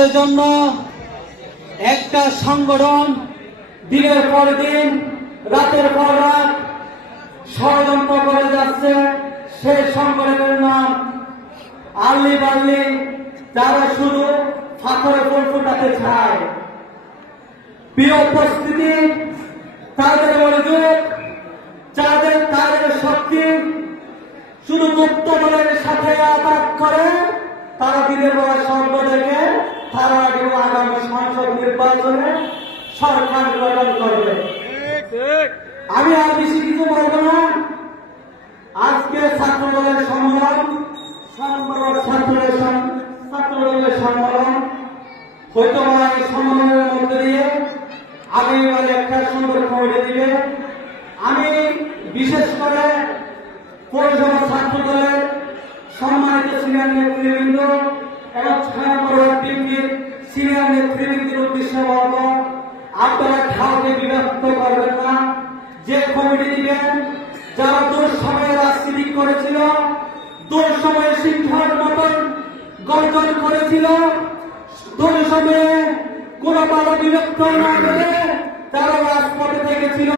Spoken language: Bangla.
দলের জন্য একটা সংগঠন দিনের পর দিন, রাতের পর রাত ষড়যন্ত্র করে যাচ্ছে। সেই সংগঠনের নাম আল্লি বাল্লি যারা শুধু ফাঁকরে ফুল ফুটাতে চায়। প্রিয় উপস্থিতি, তাদের মনোযোগ, যাদের তাদের শক্তি, শুধু মুক্ত দলের সাথে আঘাত করে, তারা দিনের বেলা সংসদ নির্বাচনে সরকার গঠন করবে। আমি আর বেশি কিছু বলব না। আজকে ছাত্র দলের সম্মেলন ছাত্রদের সম- সম্মেলন। হয়তো এই সম্মেলনের মধ্যে দিয়ে আগামীবারে একটা সুন্দর কমিটি দিবে। আমি বিশেষ করে পৌরসভা ছাত্র দলের সম্মানিত সিনিয়র নেতৃবৃন্দ সিনিয়র নেতৃবৃন্দের উদ্দেশ্যে আপনারা বিভক্ত করবেন না। যে কমিটি দিবেন, যারা দূর সময়ে রাজনীতি করেছিল দূর সময়ে শিক্ষার মতন গর্জন করেছিল দূর সময়ে কোনো বাধা বিরক্ত না করে তারা রাজপথে থেকেছিল।